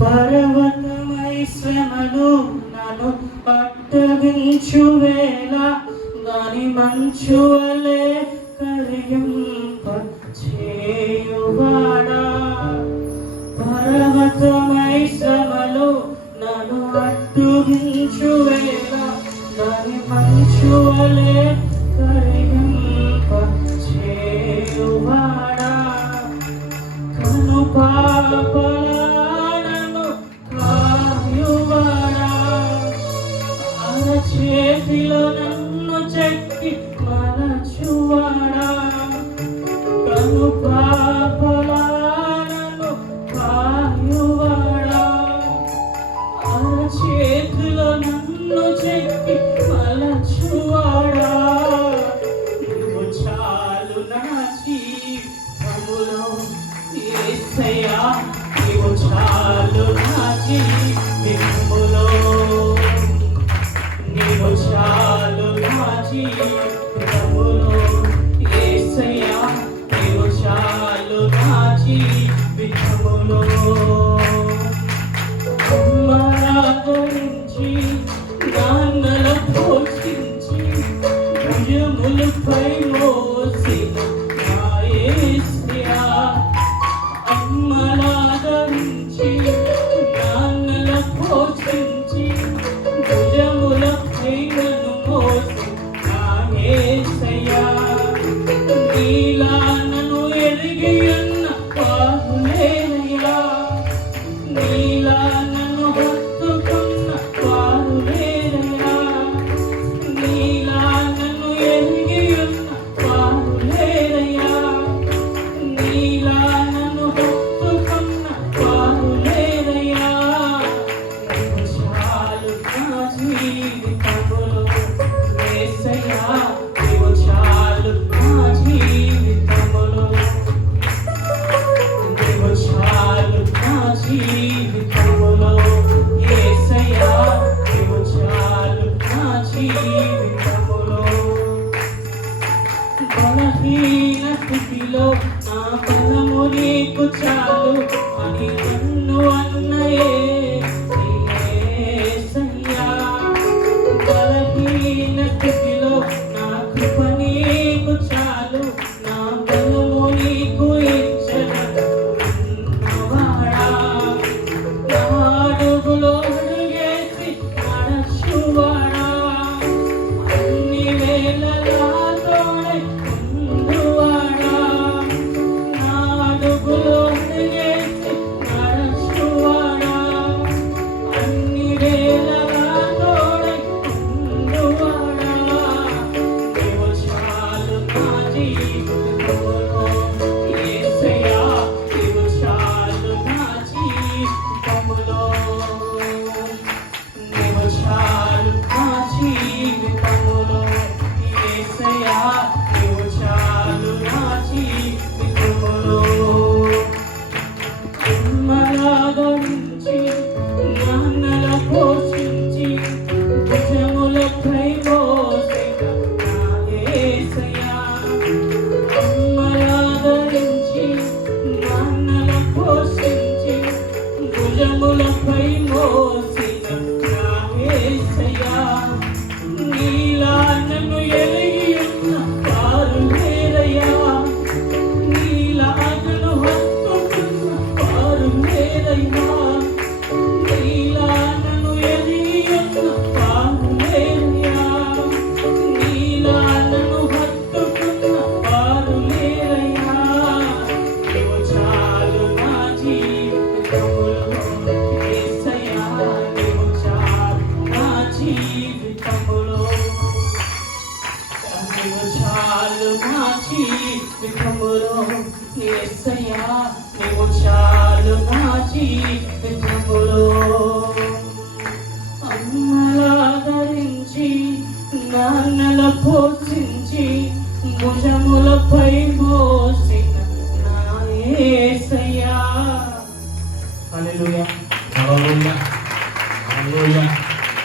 పర్వతమై శ్రమలు నన్ను పట్టగించు వేళ దాని మంచు వలె కరిగింప చేయువాడా. పర్వతమై శ్రమలు నన్ను అడ్డుగించు వేళ దాని మంచు వలె కరిగింప చేయువాడా. కను పాపలను కాయువాడా. అరచేతిలో నన్ను చెక్కి మలచువాడా. కను పాపలను కాయువాడా. అరచేతిలో నన్ను చెక్కి మలచువాడా. నువ్వు చాలు నా జీవితములో యేసయ్యా, నీవు చాలు నా జీవితములో. నీవు చాలు నా జీవితములో యేసయ్యా, నీవు చాలు నా జీవితములో. అమ్మరాదరించి నాన్నల పోషించి భుజములపై మోసిన నా యేసయ్యా. అమ్మలాదరించి నాన్నల పోషించి భుజములపై నన్ను మోసిన నా యేసయ్యా. నీలా నన్ను ఎరిగి ఉన్న వారులేనయ్యా. నీలా నన్ను హత్తుకున్న వారులేనయ్యా. నీలా నన్ను ఎరిగి ఉన్న వారులేనయ్యా. నీలా నన్ను హత్తుకున్న వారులేనయ్యా. నీవు చాలు నా జీవితములో యేసయ్యా, నీవు చాలు నా జీవితములో. నీవు చాలు నా జీవితములో యేసయ్యా, నీవు చాలు నా జీవితములో. బలహీన స్థితిలో నా బలము నీకు చాలు అని నన్ను అన్న యేసయ్యా. బలహీన స్థితిలో నా కృప నీకు చాలు, నా బలము నీకు ఇచ్చెదవాడా. నా అడుగులో అడుగేసి నడచువాడా. అన్ని వేళలా తోడై ఉండువాడా. నా అడుగులో అడుగేసి నడచువాడా. అన్ని వేళలా తోడై ఉండువాడా. నీవు చాలు నా జీవితములో యేసయ్యా, నీవు చాలు నా జీవితములో. నీవు చాలు నా జీవితములో యేసయ్యా, నీవు చాలు నా జీవితములో. అమ్మలాదరించి నాన్నల పోషించి భుజములపై మోసిన నా యేసయ్యా. అమ్మలాదరించి నాన్నల పోషించి భుజములపై మోసిన నా యేసయ్యా. నీలా నన్ను ఎరిగి ఉన్న వారు లేరయ్యా. నీలా నన్ను హత్తుకున్న వారు లేరయ్యా. నీలా నన్ను ఎరిగి ఉన్న వారు లేరయ్యా. నీలా నన్ను హత్తుకున్న వారు లేరయ్యా. నీవు చాలు నా జీవితములో యేసయ్యా, నీవు చాలు నా జీవితములో. నీవు చాలు నా జీవితములో యేసయ్యా, నీవు చాలు నా జీవితములో. అమ్మలాదరించి నాన్నల పోషించి